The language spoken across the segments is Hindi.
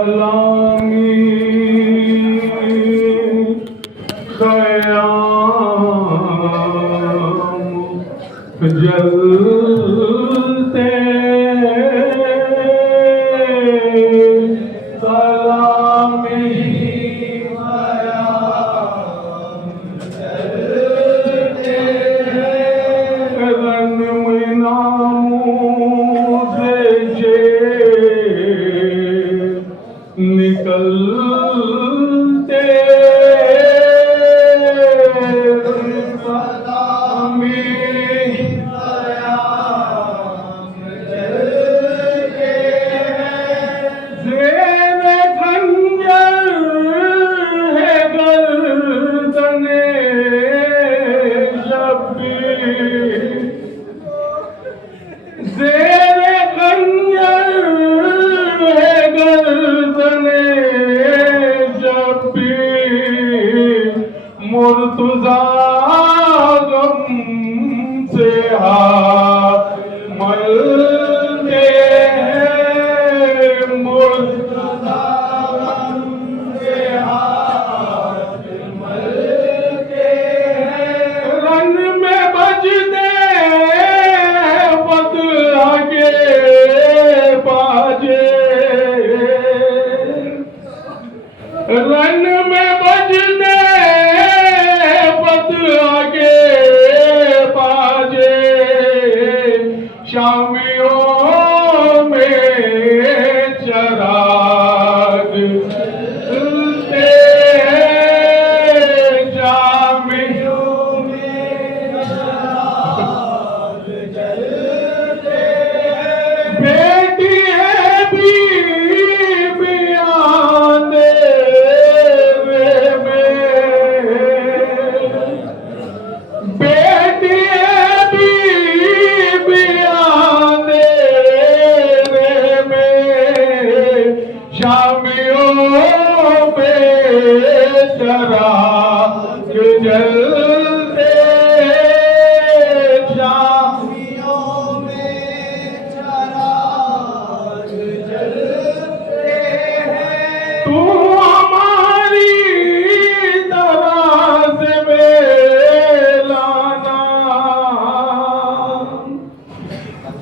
सलामी क़याम जलते सलामी क़याम जलते रन में नामों से निकलते सलामी क़याम जलते ज़ेरे खंजर है गर्दने शब्बीर ज़ेरे खंजर है गर्दने शब्बीर मुर्तज़ा गम से हाथ मलते हैं मुर्तज़ा गम से हाथ मलते हैं रन में बजते फतह के बाजे रन में बजते फतह के बाजे शामियों में चराग जलते हैं शामियों में चराग जलते हैं बेटी है बीबियां देवे में बेटी है बीबियां देवे में शामियों में चराग जलते शामियों में चराग जलते हैं तू हमारी तरह से बेलाना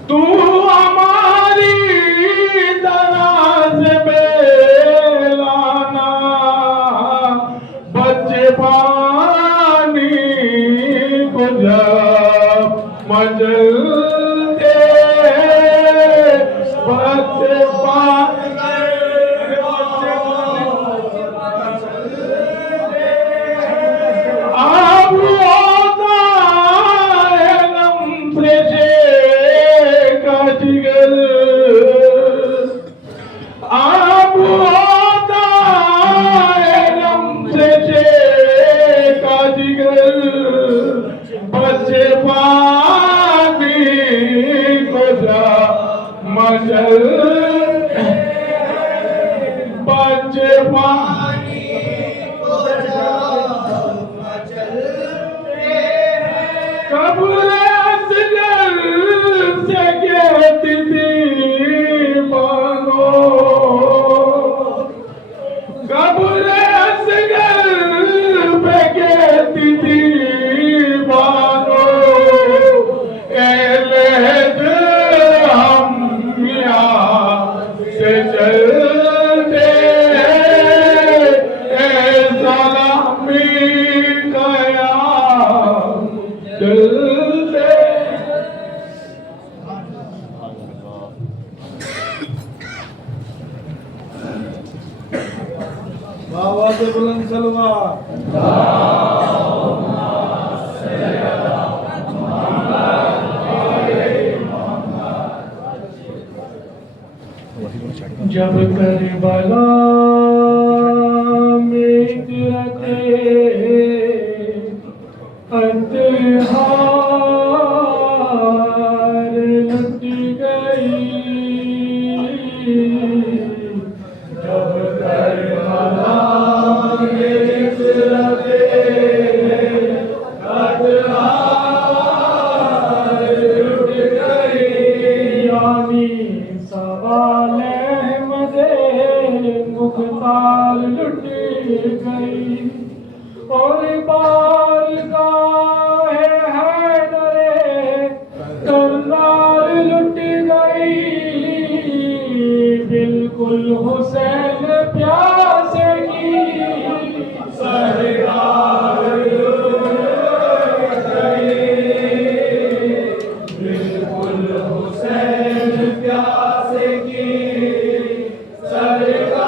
तू हमारी तरह से बेलाना बच्चे पानी को जब मचलते बच्चे पानी अब होता है गम से का जिगर अब होता है गम से का जिगर बच्चे पानी को जा मचल बच्चे पानी को जा मचलते हैं कब्र असगर से कहती थी मानो कब्र असगर पे कहती थी मानो एलहद हम यहाँ से चलते ए सलामी क़याम जलते बाबा से बुलंद सलवार जब करबला में गिरते अंतहार लग गई जब करबला में गिरते अंतहार लग गई यानी सवाल अहमद बार लुट गई और बार गाहे हैदरे करनार लुट गई बिल्कुल हुसैन प्यासेगी सरकार लुट गई बिल्कुल हुसैन प्यासेगी सरकार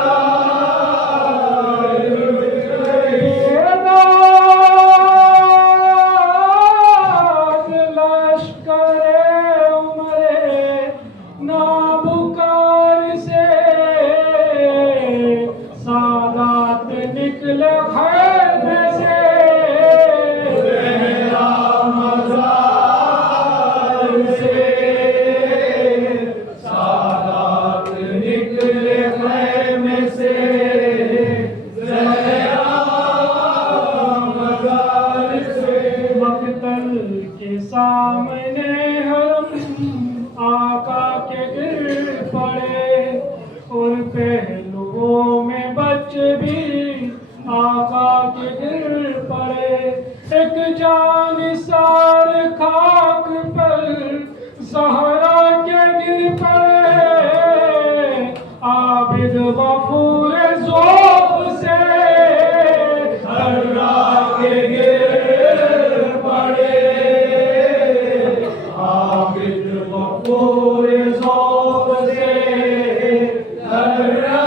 निकले खैमे से मज़ार से सादात निकले खैमे से मज़ार से मक़तल के सामने हरम आका के गिर पड़े और पहलुओं में बच्चे भी आका के गिर पड़े एक जानिसार खाक पर ज़हरा के गिर पड़े आबिद गफूर ज़ौक़ से हर्रा के गिर पड़े आबिद गफूर ज़ौक़ से हर्रा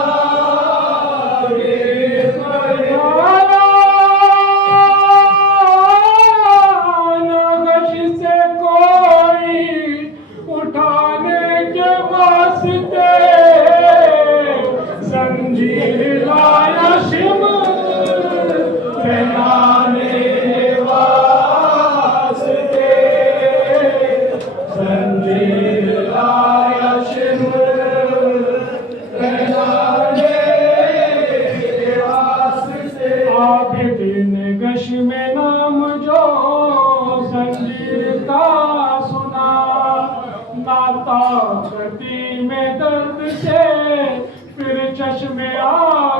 जंजीर लाया शिमर पहनाने वास्ते जंजीर लाया शिमर पहनाने वास्ते आबिदीन गश में नाम जो जंजीर का सुना नाता गति में दर्द से फिर चश्मे आ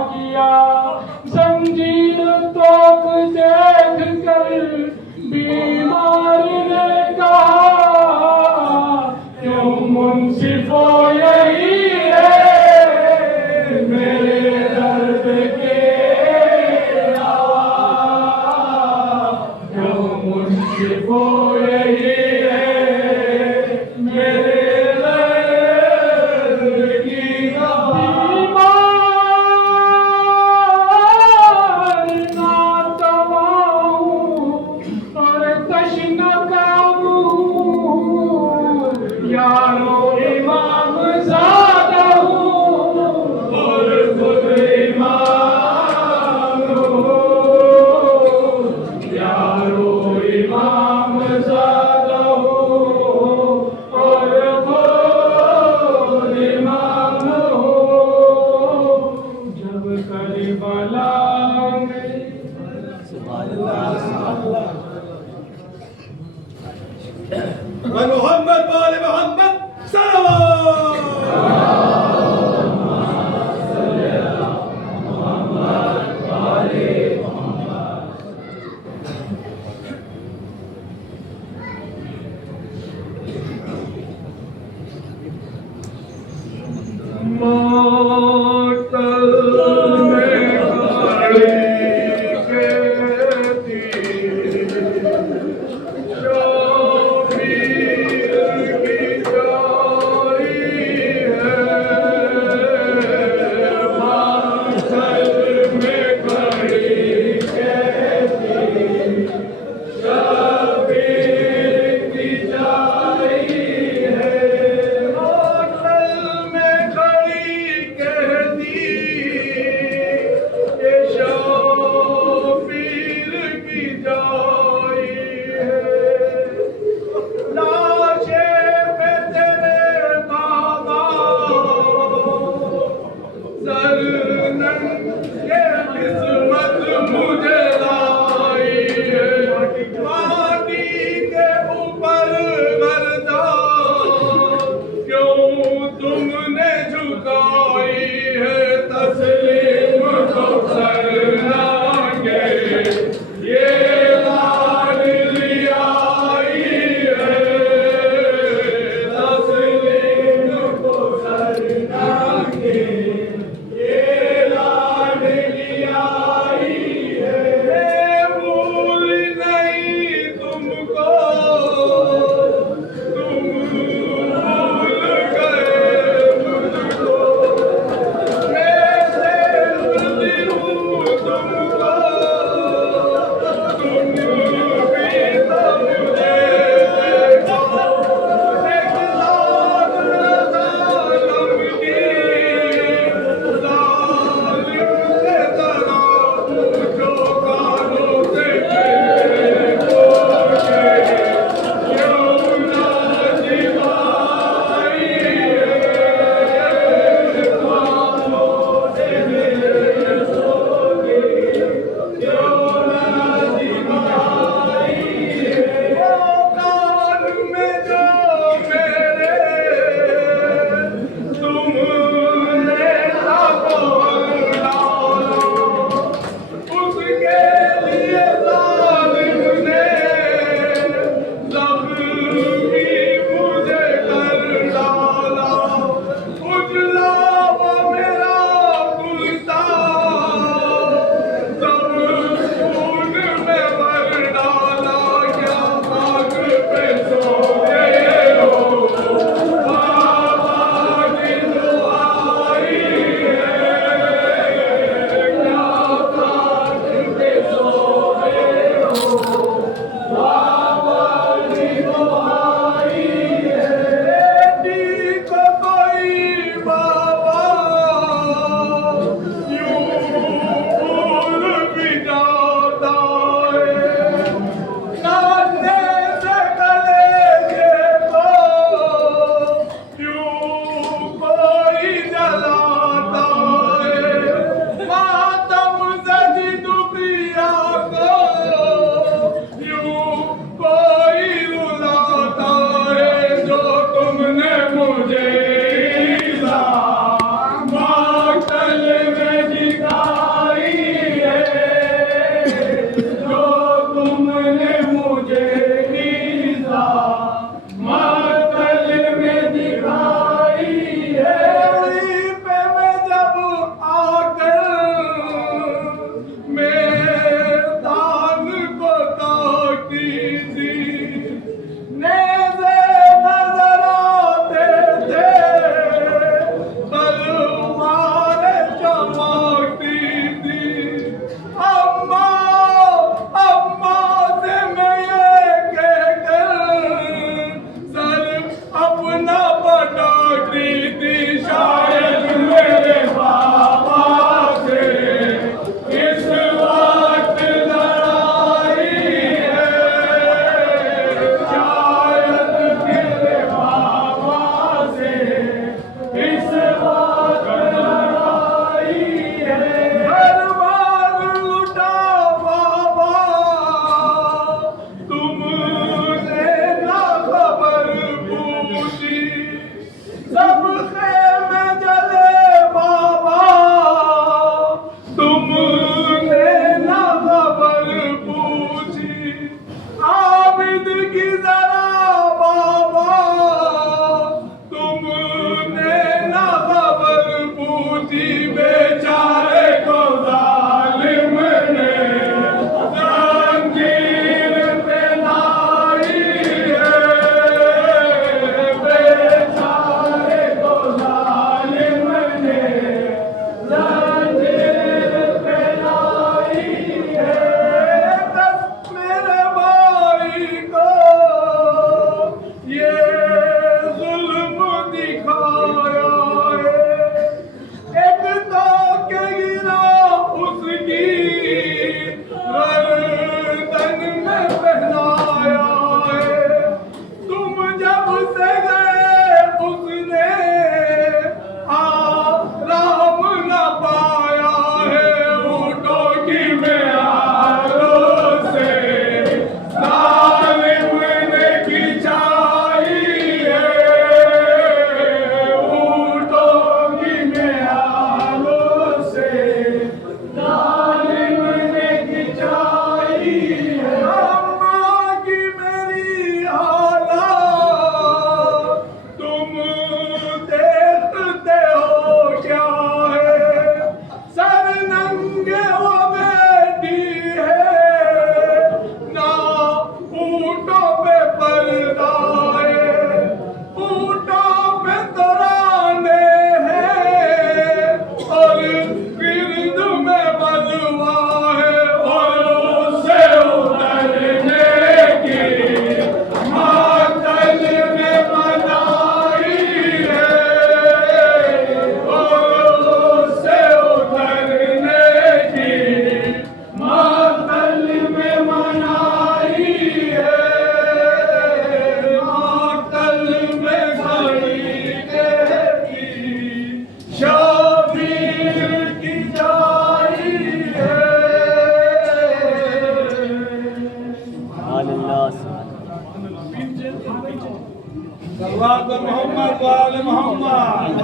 वाले मोहम्मद।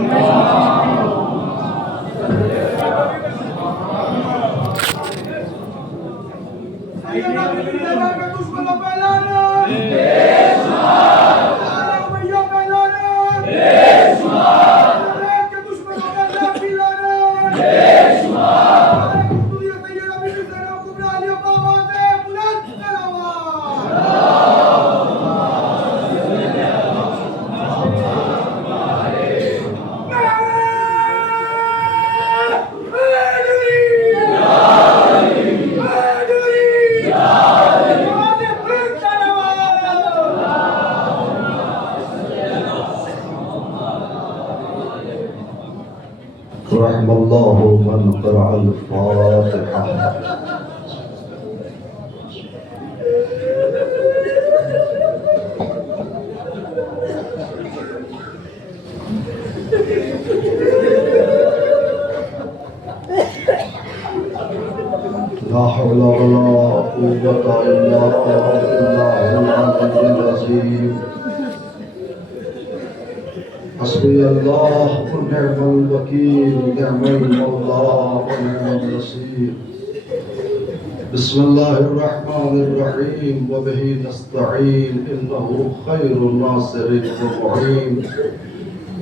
दुश्मनों पे लानत, भैया पे लानत, के दुश्मनों पे लानत, रहमल्लाहु मन क़रअल फ़ातिहा। ला हौला वला कुव्वता इल्ला बिल्लाहिल अलीय्यिल अज़ीम। हस्बी अल्लाह व निअमल वकील, निअमल मौला व निअमन नसीर। बिस्मिल्लाहिर्रहमानिर्रहीम व बिही नस्तईन इन्नहु खैरुन नासिरिन व मुईन।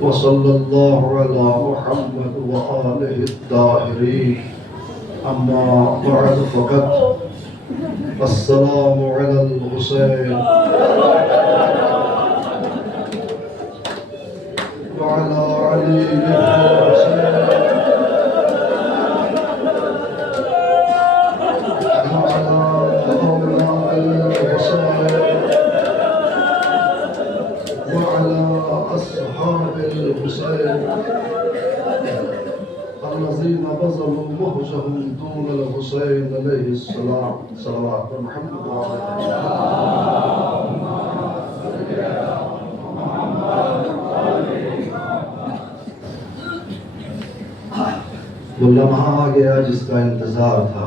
व सल्लल्लाहु अला मुहम्मद व आलिहि त्ताहिरीन। अम्मा बअद फ़क़त अस्सलामु अलल हुसैन वअला अली इब्न हुसैन वअला औलादिल हुसैन वअला अस्हाबिल हुसैन अल्लज़ीना बज़लू मुहजहुम दूनल हुसैन अलैहिस्सलाम। सलवात पर मुहम्मद व वो लम्हा आ गया जिसका इंतजार था।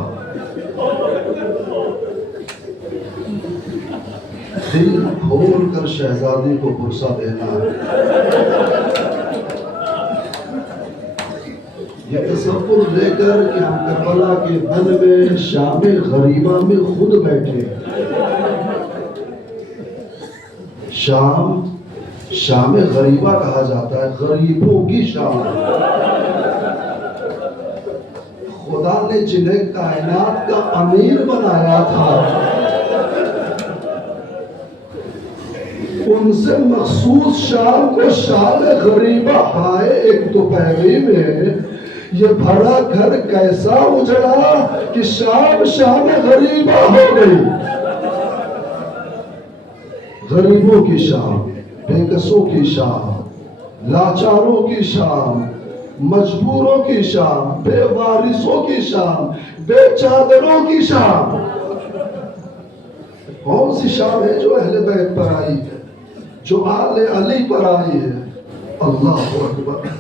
दिल खोल कर शहजादी को पुरसा देना है। ये तसव्वुर लेकर कि हम करबला के बन में शामे गरीबा में खुद बैठे। शामे गरीबा कहा जाता है, गरीबों की शाम। खुदा ने जिन्हें कायनात का अमीर बनाया था, उनसे मखसूस शाम को शाम गरीबा हाय एक दोपहरी में ये भरा घर कैसा उजड़ा कि शाम गरीबा हो गई। गरीबों की शाम, बेकसों की शाम, लाचारों की शाम, मजबूरों की शाम, बेवारिसों की शाम, बेचादरों की शाम। कौन सी शाम है जो अहले बैत पर आई है, जो आले अली पर आई है? अल्लाह अकबर।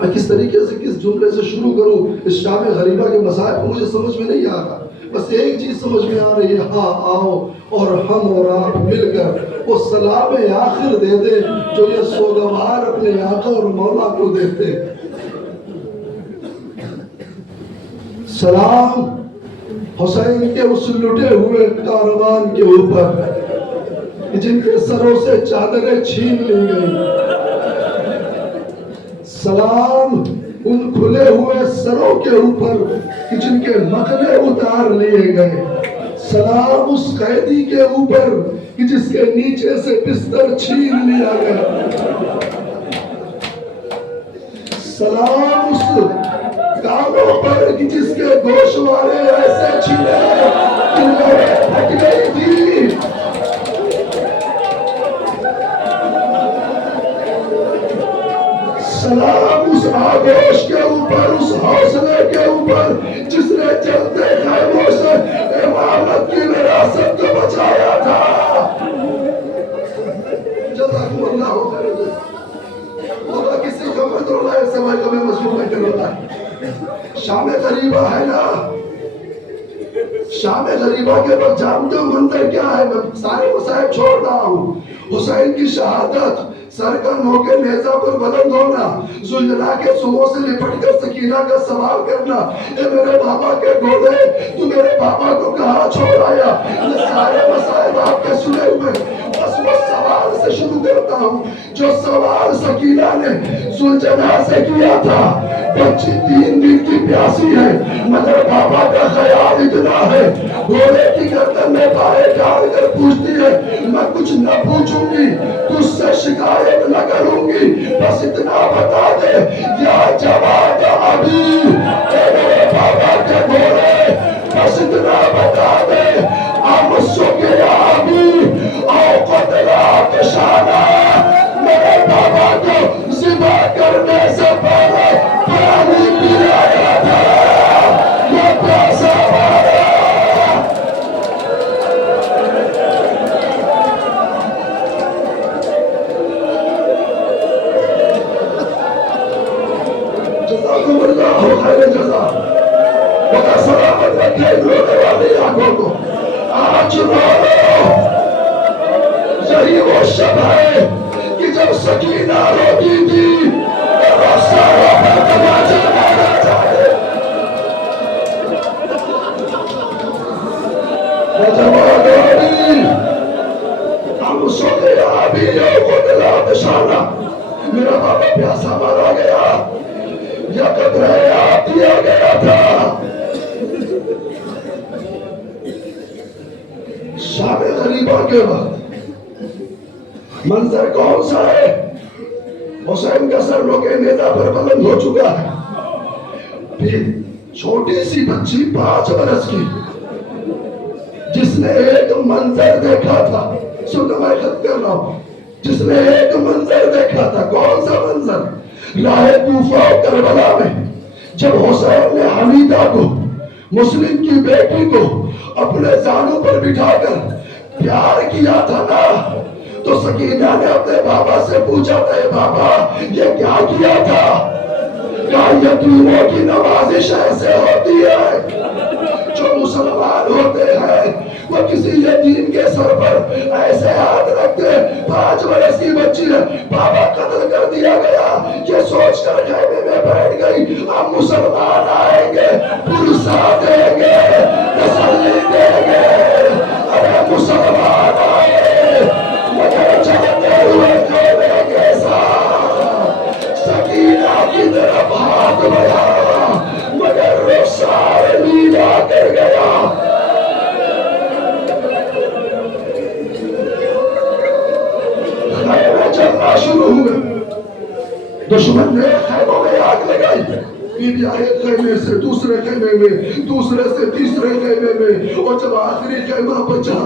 मैं किस तरीके से किस जुमले से शुरू करूं? इस शाम गरीबा के मसाइब को मुझे समझ में नहीं आ रहा। बस एक चीज समझ में आ रही है, हाँ आओ और हम और आप मिलकर वो सलाम आखिर दे दे जो ये सोगवार अपने आका और मौला को देते। सलाम हुसैन के उस लुटे हुए कारवान के ऊपर जिनके सरों से चादरें छीन ली गई। सलाम उन खुले हुए सरों के ऊपर जिनके मकने उतार लिए गए। सलाम उस कैदी के ऊपर जिसके नीचे से बिस्तर छीन लिया गया। सलाम उस कानों पर जिसके गोशवारे ऐसे छीने जिनका फट गई थी। सलाम उस आगोश के ऊपर, उस हौसले के ऊपर जिसने चलते खैमों से इमामत की विरासत को बचाया था। जज़ाकुमुल्लाह खैर। खुदा किसी को मत रोना, समय कभी मजबूर नहीं करना। शाम गरीबा है ना, शाम गरीबा के बाद जानते हो मंदिर क्या है? मैं सारे मसाइब छोड़ रहा हूँ हुसैन की शहादत, सर का नोके नेजा पर बुलंद होना, जुलझला के सुबह से लिपट कर सकीना का सवाल करना, ए मेरे बाबा के घोड़े, तू मेरे बाबा को कहाँ छोड़ आया? ये सारे मसाइल आपके सुने हुए, बस वो सवाल से शुरू करता हूँ जो सवाल सकीना ने जुलझला से किया था। बच्ची 3 दिन की प्यासी है, मगर बाबा का ख्याल इतना है, घोड़े की गर्दन में बाएं डाल कर पूछती है, मैं कुछ न पूछूंगी, तुझसे शिकायत न करूंगी, बस इतना बता दे या जवाब अभी मेरे बाबा के घोड़े, बस इतना बता दे हम सुखे अभी और कतला कशाना, मेरे बाबा को जिबा करने से पहले पानी पिलाया था, ये प्यासा मारा। जज़ाकुमुल्लाहु खैर जज़ा, खुदा सलामत रखे रोने वाली आंखों को। आज रो यही वो शब है कि जब सकीना रोती थी और सारा तमाचा मारा जाए। हम सोते अभी शाना, मेरा बाबा प्यासा मारा गया या कतरे आप दिया गया था। शामे गरीबा के वक्त मंजर कौन सा है? हुसैन का सर लोगे नेजा पर बुलंद हो चुका है, फिर छोटी सी बच्ची 5 बरस की जिसने एक मंजर देखा था, सुनो मैं खत कर रहा हूं, जिसने एक मंजर देखा था। कौन सा मंजर? राह कूफा और करबला में जब हुसैन ने हमीदा को, मुस्लिम की बेटी को अपने जानों पर बिठाकर प्यार किया था ना, तो सकीना ने अपने बाबा से पूछा था, बाबा ये क्या किया था? क्या यतीमों की नवाजिश ऐसे होती है? जो मुसलमान होते हैं वो किसी यतीम के सर पर ऐसे हाथ रखते, 5 बरस की बच्ची है, बाबा कत्ल कर दिया गया, ये सोच कर खेमे में बैठ गई, हम मुसलमान आएंगे, पुरसा देंगे, तसल्ली देंगे। अरे मुसलमान आए मगर चलते हुए खेमे के साथ सकीना की तरफ हाथ बढ़ाया, मगर रुखसार नीला कर गया। चलना शुरू हुए, दुश्मन ने खैमों में आग लगाई, बीबी एक खैमे से दूसरे खैमे में, दूसरे से तीसरे खैमे में, और जब आखिरी खैमा बचा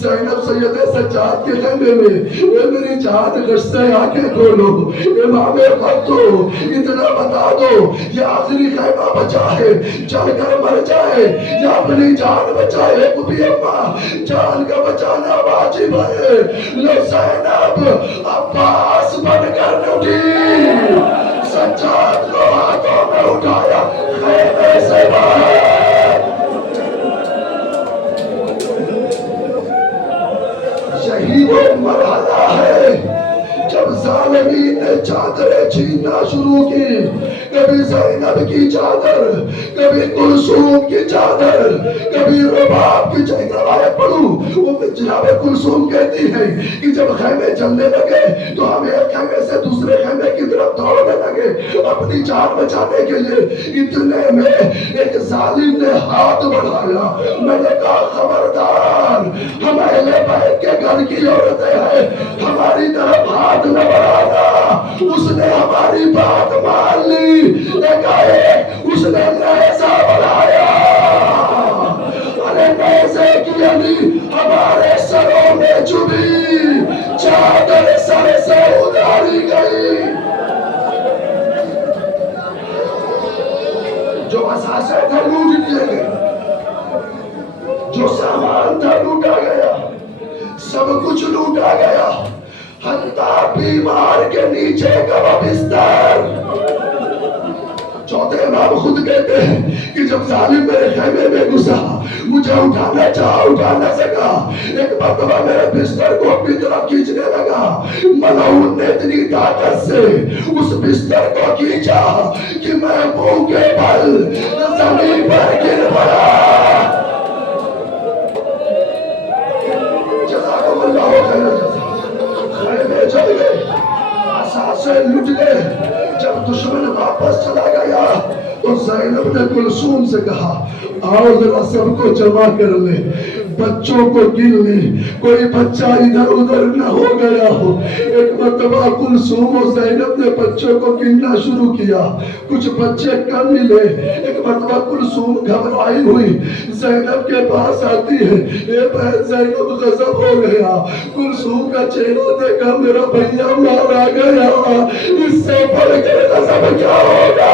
ज़ैनब सैयदे सज्जाद के खैमे में, वे मेरी जान गश्ते आंखें खोलो, इमामे वक्त हो, इतना बता दो ये आखिरी खैमा बचा है, जलकर मर जाए या अपनी जान बचाए। कुबी अम्मा, जान का बचाना वाजिब है। लो ज़ैनब अब्बास बनकर उठी, सज्जाद को हाथों में उठाया, खैमे से बाहर। यही वो मरहला है जब जालिमीन ने चादरें छीनना शुरू की, कभी ज़ैनब की चादर, कभी कुलसूम की चादर, कभी रबाब की चादर। रवायत पढ़ूं, वो जनाब कुलसूम कहती है कि जब खैमे चलने लगे तो हम एक खैमे से दूसरे खैमे की तरफ दौड़ने लगे अपनी जान बचाने के लिए। इतने में एक जालिम ने हाथ बढ़ाया, मैंने कहा खबरदार, हम अहले बैत के घर की औरतें हैं, हमारी तरफ हाथ न बढ़ाना। उसने हमारी बात मान ली, उसने नेज़ा बढ़ाया, अरे नेज़े की अली हमारे सरों में चुभी, चादर सर से उतारी गई। जो असासे थे लूट लिए गए, जो सामान था लूटा गया, सब कुछ लूटा गया, हत्ता बीमार के नीचे का बिस्तर। और इमाम खुद कहते हैं कि जब जालिम मेरे खैमे में घुसा, मुझे उठाना चाहा, उठा न सका। एक मरतबा मेरे बिस्तर को अपनी तरफ खींचने लगा। मलऊन ने इतनी ताकत से उस बिस्तर को खींचा कि मैं मुंह के बल जमीन पर गिर पड़ा। जज़ाकुमुल्लाह खैर जज़ा। खैमे चल गए, सांसें लुट गए। जब दुश्मन वापस चला गया तो ज़ैनब ने कुलसूम से कहा, आओ जरा सबको जमा कर ले, बच्चों को गिन ले, कोई बच्चा इधर उधर न हो गया हो। एक मरतबा कुलसूम और ज़ैनब ने बच्चों को गिनना शुरू किया, कुछ बच्चे कम मिले। एक मरतबा कुलसूम घबराई हुई ज़ैनब के पास आती है, ये बहन ज़ैनब गजब हो गया। कुलसूम का चेहरा देखा, मेरा भैया मारा गया, इससे बढ़कर गजब क्या होगा।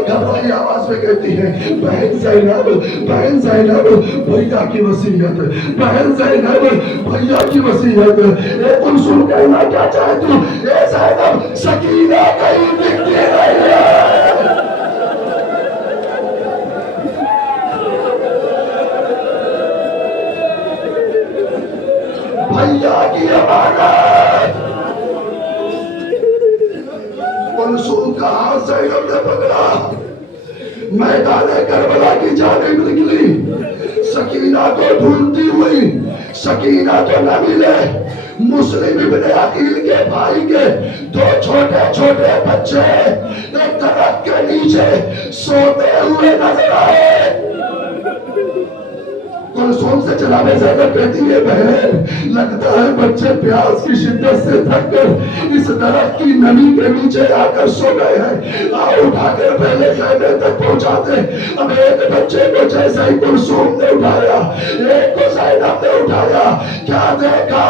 घबराई आवाज में कहती है, बहन ज़ैनब, बहन ज़ैनब, भैया की वसीयत, बहन ज़ैनब, भैया की वसीयत। ए कुलसूम, कहना क्या चाहे तू? ए ज़ैनब, सकीना कहीं दिखती नहीं है। भैया की अमानत। कुलसूम का हाथ ज़ैनब ने पकड़ा, मैदाने करबला की जानिब निकली। सकीना को ढूंढती हुई, सकीना तो न मिले। मुस्लिम इब्ने अकील के भाई के दो छोटे छोटे बच्चे एक दरख्त के नीचे सोते हुए नजर आए। कुलसूम से जनाबे ज़ैनब कहती है, बहन लगता है बच्चे प्यास की शिद्दत से थक कर इस दरख्त की नमी के नीचे आकर सो गए हैं, आओ उठाकर पहले खैमे तक पहुंचाते। अब एक बच्चे को जैसे ही कुलसूम ने उठाया, एक को ज़ैनब ने उठाया, क्या देखा?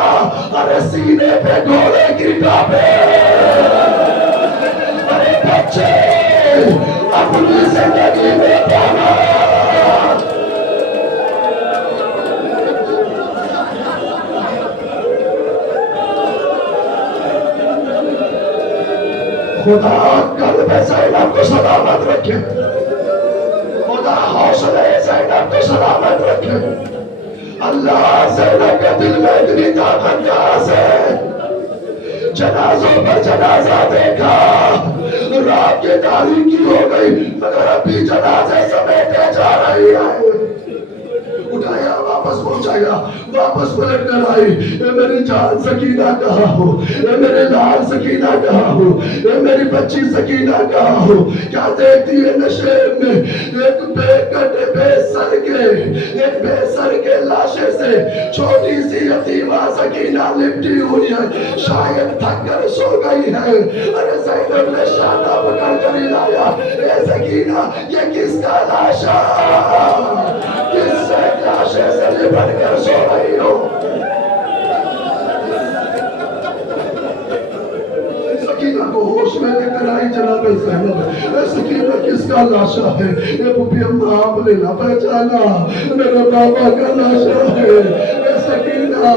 अरे सीने पे घोड़े की टापे। अरे बच्चे अपनी जिंदगी में पाना। खुदा कल्ब ज़ैनब को सलामत रखे, खुदा हौसले ज़ैनब को सलामत रखे। अल्लाह ज़ैनब के दिल में इतनी ताकत कहां से? जनाजों पर जनाजा देखा, रात की तारीकी हो गई मगर अभी जनाजे समेटे जा रही है। उठाया, वापस पहुंचाया, वापस पलट कर आई। ए मेरी जान सकीना कहाँ हो? ए मेरे लाल सकीना कहाँ हो? ए मेरी बच्ची सकीना कहाँ हो? क्या देखती है नशे में? एक बेकटे बेसर के लाशे से छोटी सी यतीमा सकीना लिपटी हुई है, शायद थक कर सो गई है। अरे ज़ैनब ने शाना पकड़ कर हिलाया, ए सकीना ये किसका लाशा? किससे लाशे से लिपट कर सो रही हो? सकीना को होश में लेकर आई जनाबे ज़ैनब। सकीना किसका लाशा है? ये पुपी अम्मा आपने ना पहचाना, मेरे बाबा का लाशा है। सकीना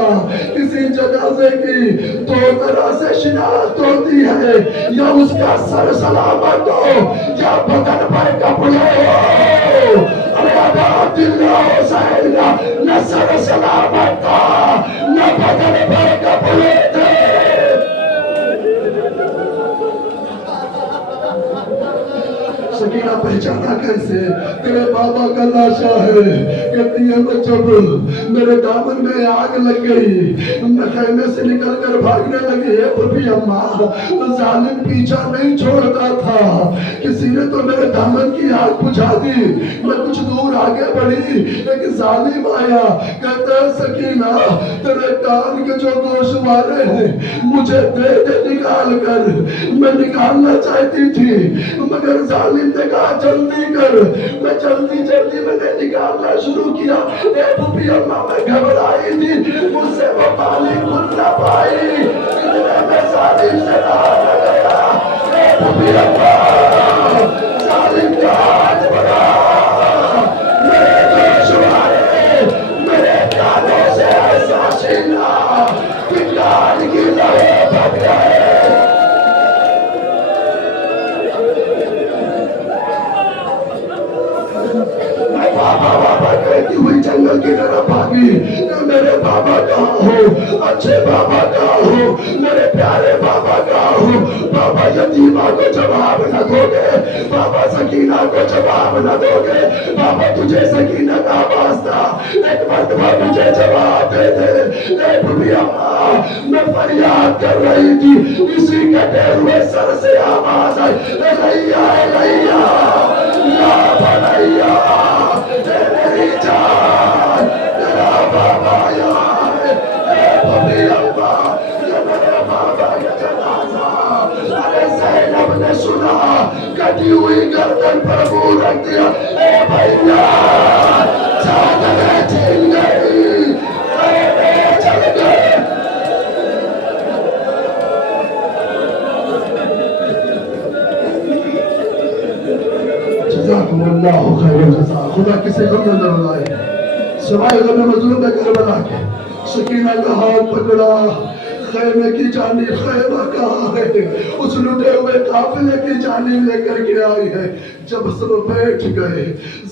किसी जनाजे की दो तरह से शिनाख्त होती है, या उसका सर सलामत हो या बदन पर कपड़े हो। अरे अब्दुल्ला हुसैन न सर सलामत था न बदन पर कपड़े थे। सकीना पहचाना कैसे? तेरे बाबा का लाशा है। कहती है मैं जब मेरे दामन में आग लग गई, मैं खैमे से निकल कर भागने लगी है पुपी अम्मा, तो जालिम पीछा नहीं छोड़ता था, किसी ने तो मेरे दामन की आग बुझा दी। मैं कुछ दूर आगे बढ़ी, एक जालिम आया, कहता है सकीना तेरे कान के जो गोशवारे हैं मुझे दे दे निकाल कर। मैं निकालना चाहती थी मगर जालिम ने कहा जल्दी कर। मैं जल्दी मैंने निकालना शुरू किया। ए पुपी अम्मा मैं घबराई थी, मुझसे वो पानी खुद ना पाई, इतने में जालिम से बाहर आ गया। ए पुपी अम्मा जालिम का हाथ बढ़ा, मेरे गोशवारे मेरे कानों से ऐसा छीना कि कान की लहरें बह गए। भागती हुई जंगल की तरफ भागी। मेरे बाबा कहाँ हो, अच्छे बाबा कहाँ हो, मेरे प्यारे बाबा कहाँ हो। बाबा यतीमा को जवाब न दोगे, बाबा सकीना को जवाब न दोगे, बाबा तुझे सकीना का वास्ता एक मर्तबा मुझे जवाब दे दे। अम्मा मैं फरियाद कर रही थी, इसी कटे हुए सर से आवाज आई, रैया रैया या भैया मेरी जान, तेरा बाबा यहाँ है। अम्मा ये मेरे बाबा का जनाजा। अरे ज़ैनब ने सुना, कटी हुई गर्दन पर मुंह रख दिया। ए भैया चादरें छिल गई, चल गए। जज़ाकुमुल्लाहु खैरल जज़ा। खुदा किसे गम न लगाए सिवाय गम मज़लूम करबला के। सकीना का हाथ पकड़ा, खैमे की जानिब, खैमा कहाँ है, उस लुटे हुए काफिले की जानिब लेकर के आई है। जब सब बैठ गए,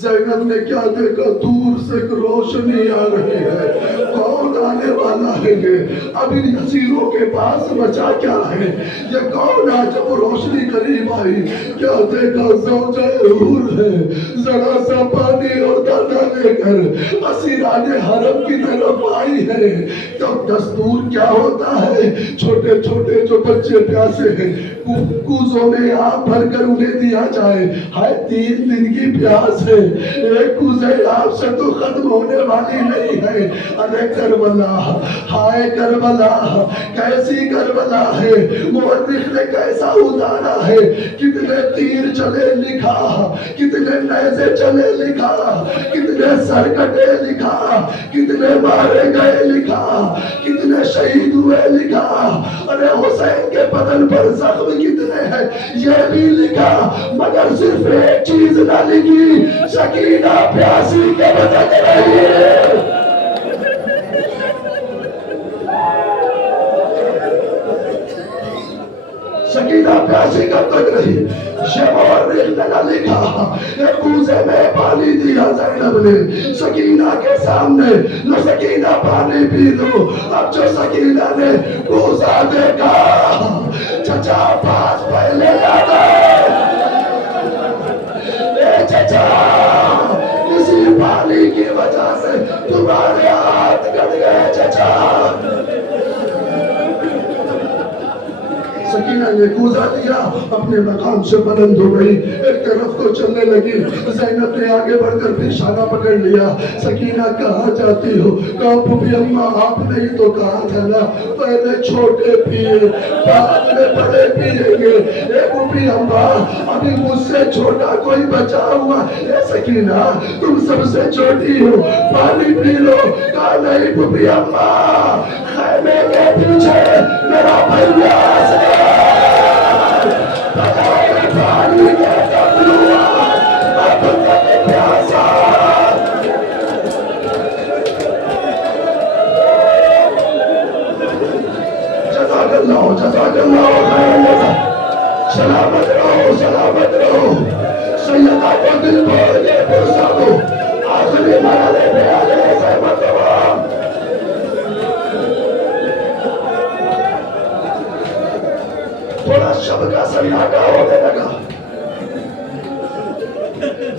ज़ैनब ने क्या देखा, दूर से एक रोशनी आ रही है। कौन आने वाला है ये, अब इन हसीनों के पास बचा क्या है, ये कौन है। जब रोशनी करीब आई, क्या देखा, ज़ौजाए हूर है, जरा सा पानी और दाना लेकर असीराने हरम की तरफ आई है। तब दस्तूर क्या होता है, छोटे छोटे जो बच्चे प्यासे हैं, कूजों में आग भरकर उन्हें दिया जाए। हाय 3 दिन की प्यास है, एक कूजे आपसे तो खत्म होने वाली नहीं है। अरे करबला, हाय करबला, कैसी करबला है, मुअर्रिख ने कैसा उतारा है। कितने तीर चले लिखा, कितने नेज़े चले लिखा, कितने सर कटे लिखा, कितने मारे गए लिखा, कितने शहीद हुए लिखा। अरे हुसैन के बदन पर जख्म कितने हैं ये भी लिखा, मगर सिर्फ एक चीज ना लिखी, सकीना प्यासी के बदन रही है। सकीना प्यासी कब तक रही, ने लिखा, एक कूजे में पानी दिया ज़ैनब ने सकीना के सामने, लो सकीना पानी पी लो। अब जो सकीना ने कूजा देखा, चचा पास पहले आ गए। चचा किसी पानी की वजह से तुम्हारे हाथ कट गए चचा। सकीना ने कूजा दिया, अपने मकाम से बुलंद हो गई, एक तरफ को चलने लगी। ज़ैनब ने आगे बढ़कर फिर शाना पकड़ लिया। सकीना कहाँ जाती हो, कहा पुपी अम्मा आपने ही तो कहा था ना, पहले छोटे पिए बाद में बड़े पिएंगे। ए पुपी अम्मा अभी मुझसे छोटा कोई बचा हुआ है। सकीना तुम सबसे छोटी हो, पानी पी लो। कहा नहीं पुपी अम्मा, खैमे के पीछे मेरा भैया सलामत रहो, सलामत रहो। सैयदा को दिल भर के पुरसा दो, आखिरी मरहले पे आ गए सहमत हो। थोड़ा शब का सन्नाटा होने लगा,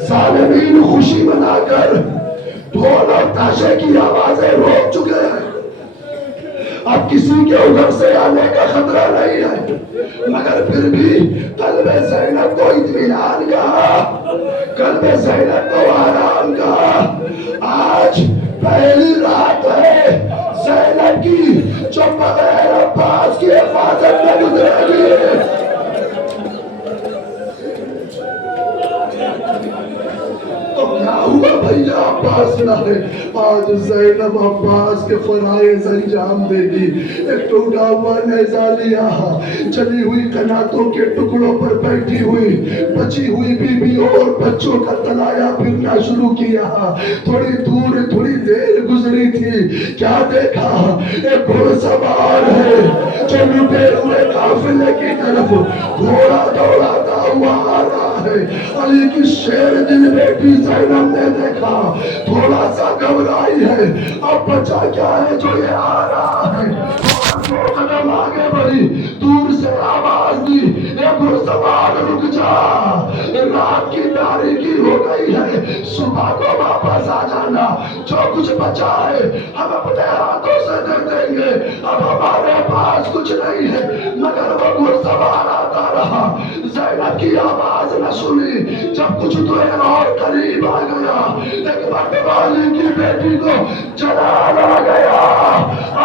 ज़ालिमीन खुशी मनाकर ढोल और ताशे की आवाजें रोक चुके हैं। अब किसी के उधर से आने का खतरा नहीं है, मगर फिर भी कल्बे ज़ैनब को इत्मीनान कहा, कल्बे ज़ैनब को आराम कहा। आज पहली रात है ज़ैनब की जो बगैर अब्बास की हिफाजत में गुजरेगी। तो क्या हुआ भैया, अब्बास ना है, आज ज़ैनब अब्बास के फराइज़ अंजाम देगी। एक टूटा हुआ नेज़ा लिया, जली हुई कनातों के टुकड़ों पर बैठी हुई बची हुई बीबी और बच्चों का तलाया फिरना शुरू किया। थोड़ी दूर थोड़ी देर गुजरी थी, क्या देखा, एक घोड़सवार है जो लुटे हुए काफिले की तरफ घोड़ा दौड़ाता हुआ आ रहा है। अली की शेर दिन बेटी ज़ैनब ने देखा, थोड़ा सा घबराई है, अब बचा क्या है जो ये आ रहा है। दो कदम आगे बढ़ी, दूर से आवाज दी, ए घुड़सवार रुक जा, रात की तारीकी हो गई है, सुबह को वापस आ जाना, जो कुछ बचा है हम अपने हाथों से दे देंगे, अब हमारे पास कुछ नहीं है। मगर वो घुड़सवार आता रहा, ज़ैनब की आवाज न सुनी। जब कुछ देर और करीब आ गया, एक बटवाली की बेटी को जलाल आ गया,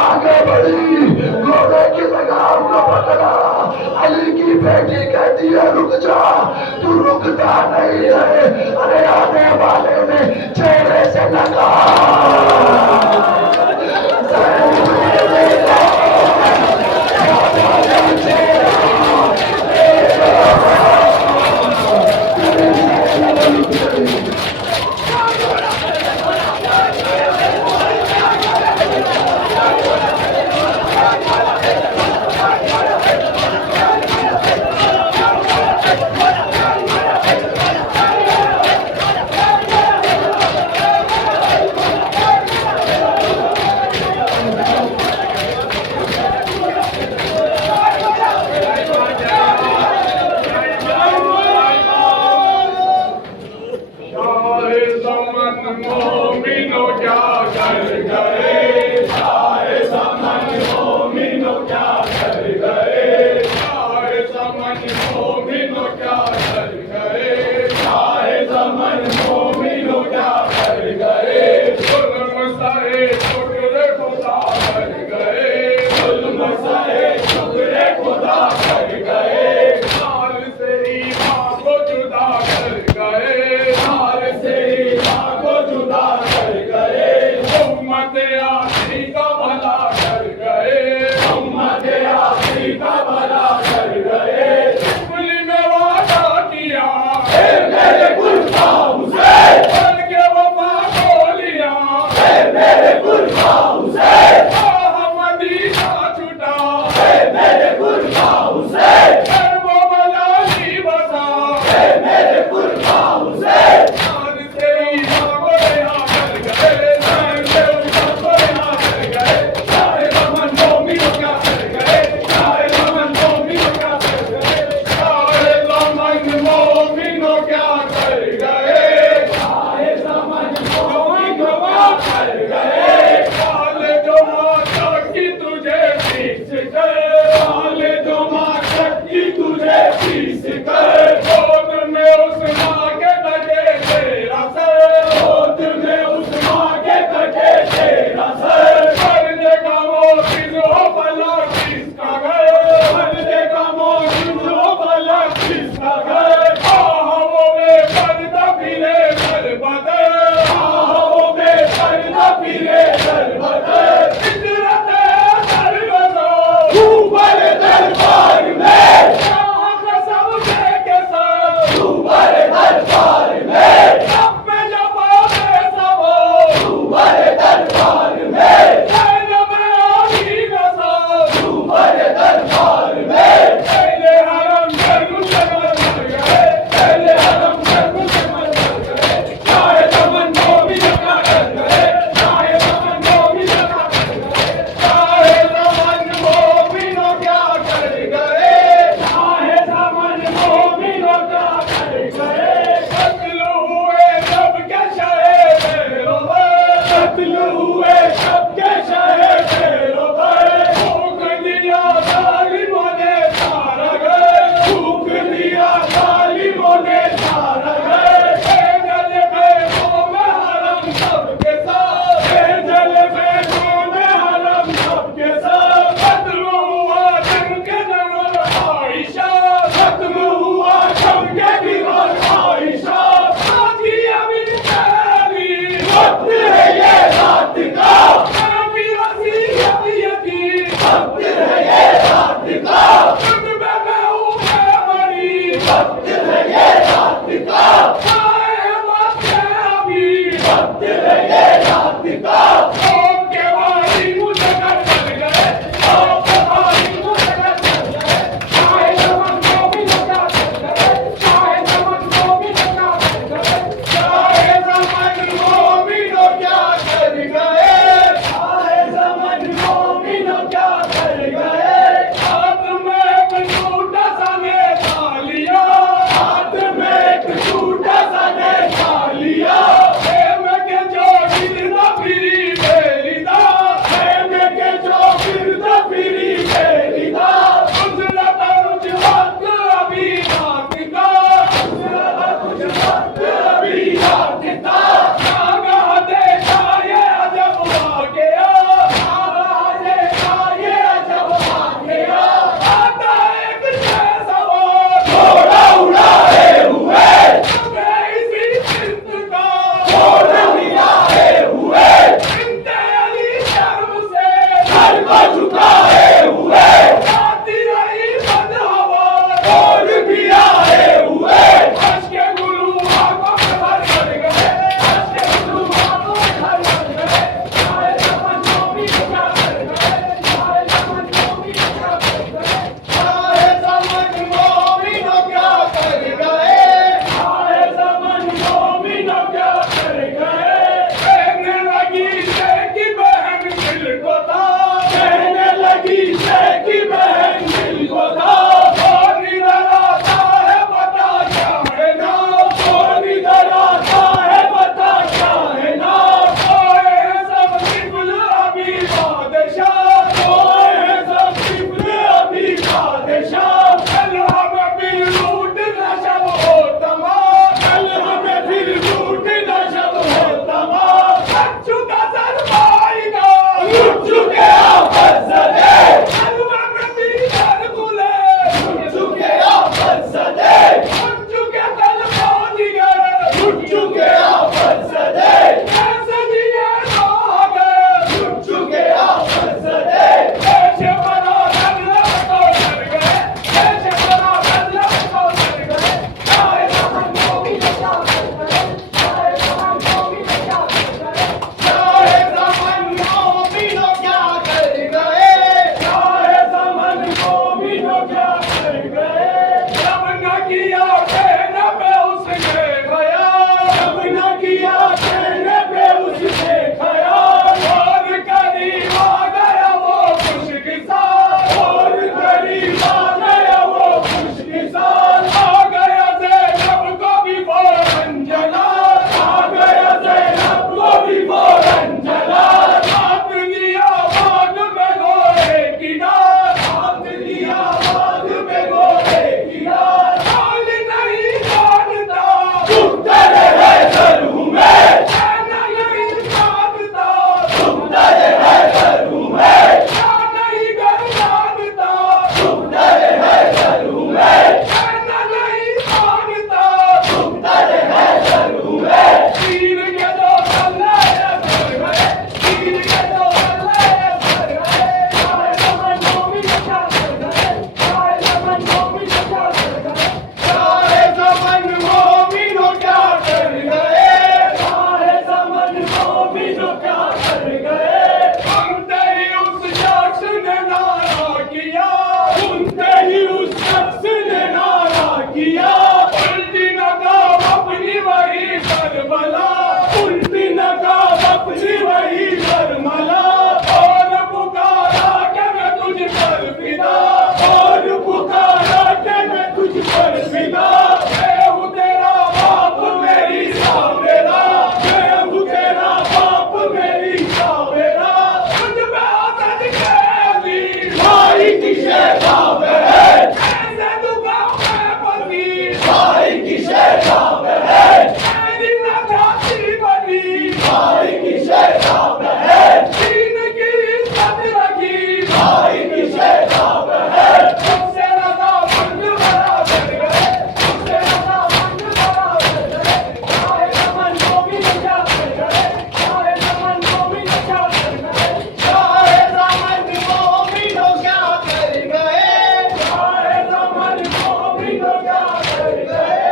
आगे बढ़ी, घोड़े की लगाम को पकड़ा, अली की बेटी कहती है रुक जा, तू रुकता नहीं है। अरे आने वाले ने चेहरे से लगा पिता मैं हूँ तेरा बाप मेरी सावेरा मैं हूँ तेरा बाप मेरी सावेरा तुझ में आदत कैदी भाई की शेखा है ऐसे दुकान में बनी भाई की शेखा है मेरी न जाती बनी भाई की शेखा है दीन की इज्जत रखी भाई की शेखा है सबसे ज्यादा मंग बड़ा कर गए सबसे ज्यादा मंग बड़ा कर गए चाहे समन को भी नचा कर गए चाहे समन को भी नचा कर गए चाहे समन को भी नचा कर गए चाहे समन को भी नचा कर गए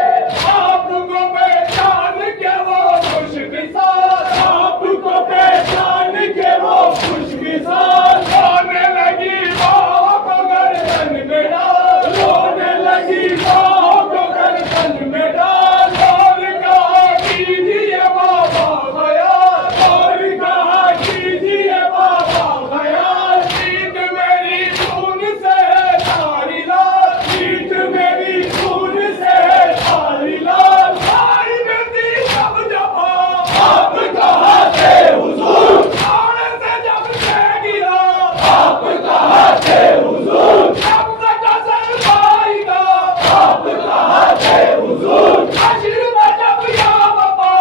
आपको पहचान के वो खुशकिस्मत आपको पहचान के वो खुशकिस्मत रोने लगी माँ को गर्दन में डाल रोने लगी माँ को गर्दन में डाल और कहा कीजिए बाबा खयाल और कहा कीजिए बाबा खयाल नींद मेरी खून से है सारी लाल नींद मेरी खून से है सारी लाल भाई ने दी सब जमा आप कहा थे हुजूर सामने से जब से गिरा आप कहा थे हुजूर जब तक असर पाएगा आप कहा थे हुजूर हश्र में जब या बाबा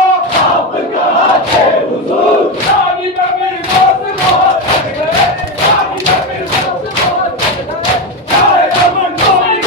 आप कहा थे हुजूर शादी में मेरे दोस्त बहुत बढ़ गए शादी में मेरे दोस्त बहुत बढ़ गए चाहे समन को भी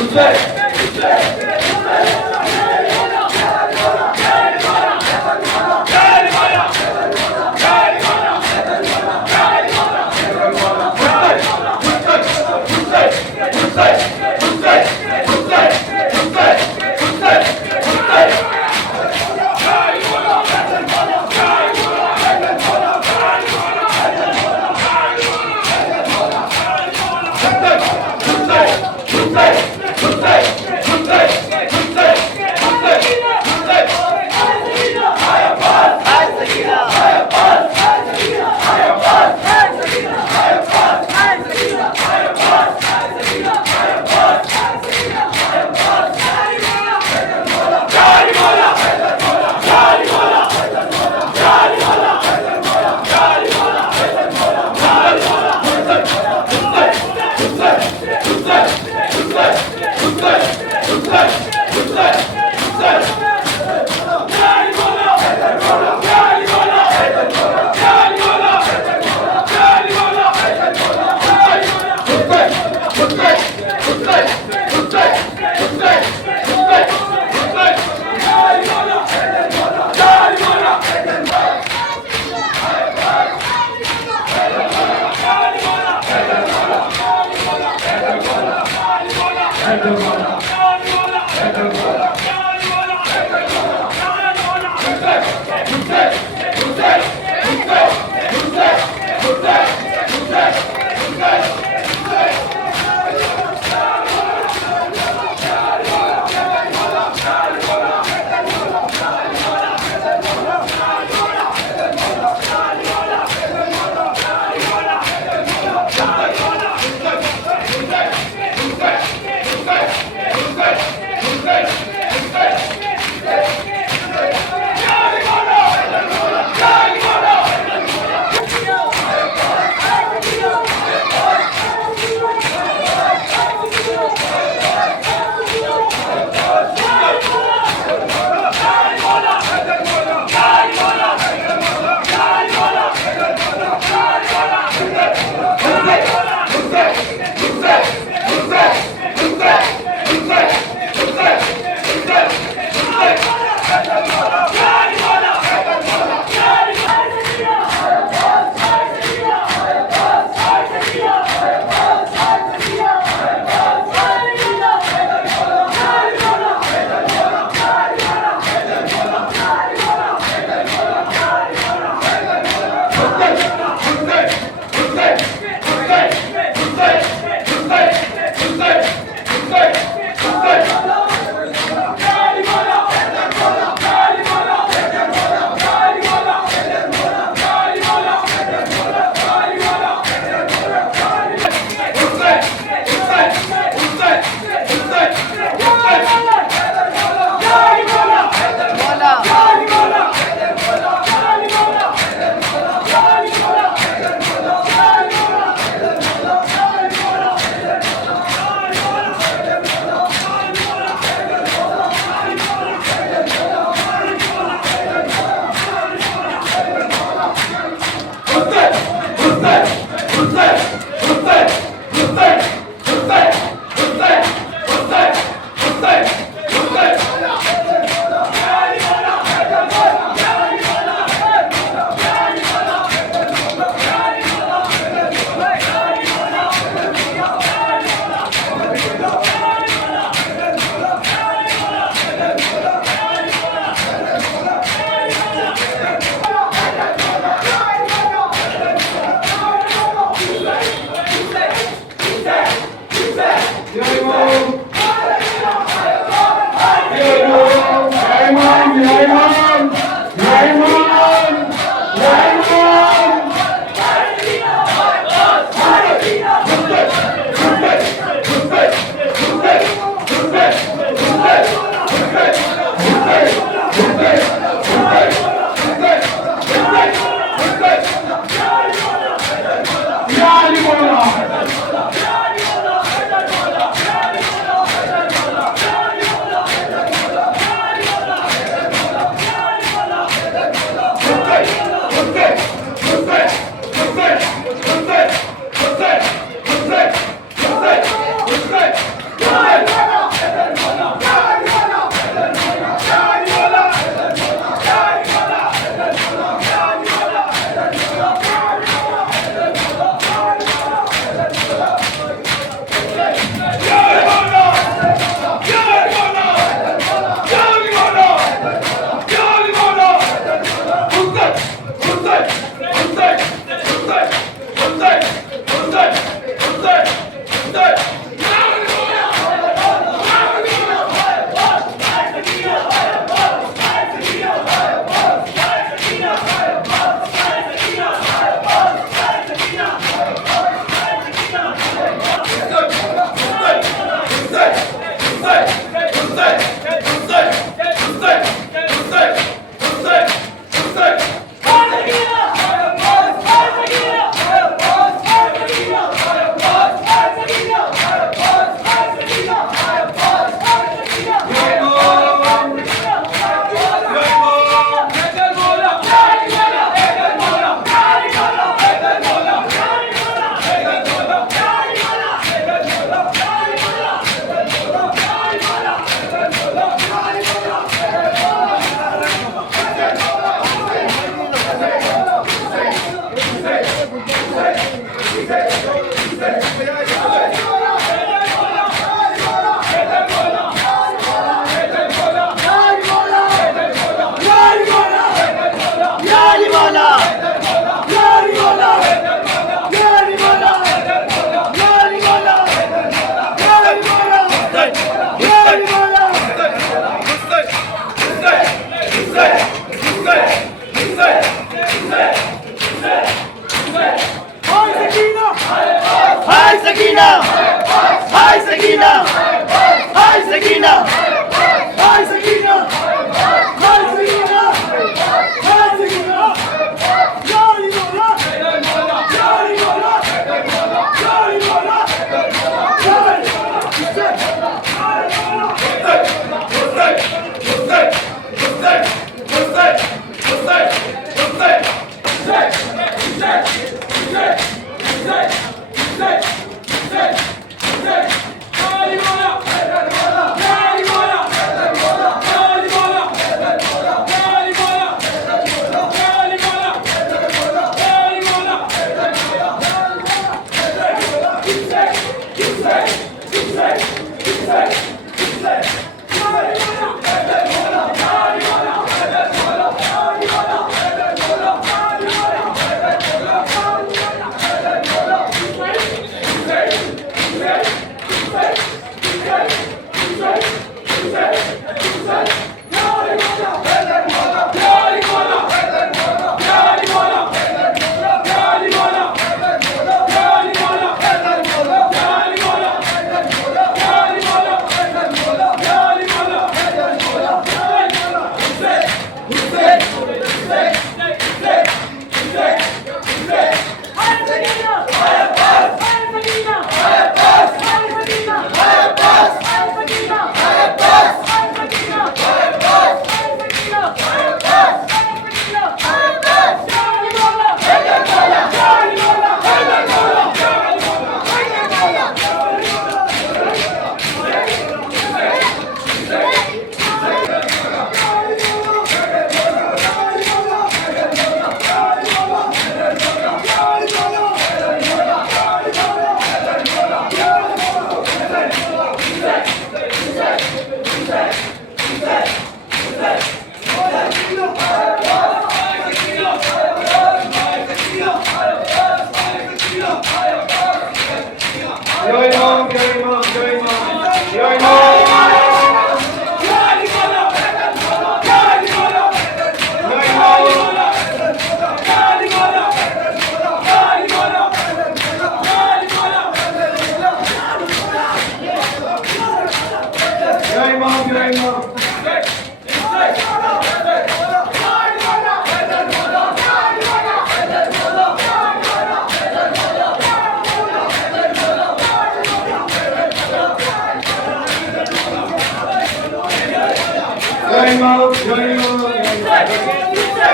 Hussein! प्यार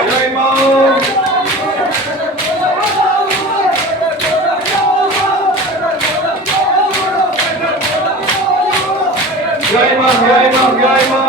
जय मां जय मां जय मां जय मां